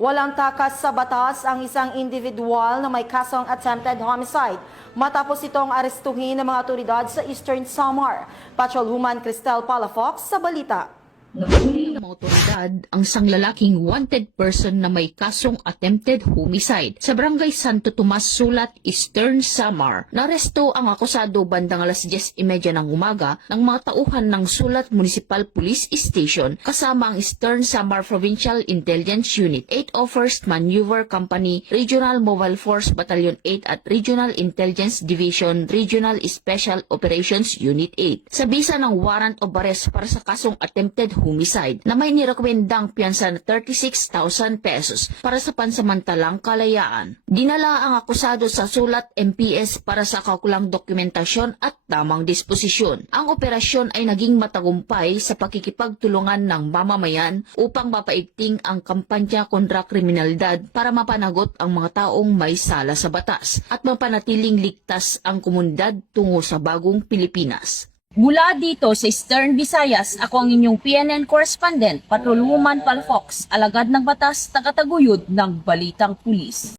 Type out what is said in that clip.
Walang takas sa batas ang isang individual na may kasong attempted homicide matapos itong arestuhin ng mga otoridad sa Eastern Samar. Patrolwoman Cristel Palafox sa balita. Nahuli ng mga otoridad ang isang lalaking wanted person na may kasong attempted homicide sa Barangay Santo Tomas, Sulat, Eastern Samar. Naresto ang akusado bandang alas 10:30 ng umaga ng mga tauhan ng Sulat Municipal Police Station kasama ang Eastern Samar Provincial Intelligence Unit, 801st Maneuver Company, Regional Mobile Force Battalion 8 at Regional Intelligence Division, Regional Special Operations Unit 8. Sa bisa ng warrant of arrest para sa kasong attempted homicide na may nirekomendang piyansa na 36,000 pesos para sa pansamantalang kalayaan. Dinala ang akusado sa Sulat MPS para sa kaukulang dokumentasyon at tamang disposisyon. Ang operasyon ay naging matagumpay sa pakikipagtulungan ng mamamayan upang mapaigting ang kampanya kontra kriminalidad para mapanagot ang mga taong may sala sa batas at mapanatiling ligtas ang komunidad tungo sa bagong Pilipinas. Mula dito sa Eastern Visayas, ako ang inyong PNN correspondent, Patrolwoman Palafox, alagad ng batas, tagataguyod ng Balitang Pulis.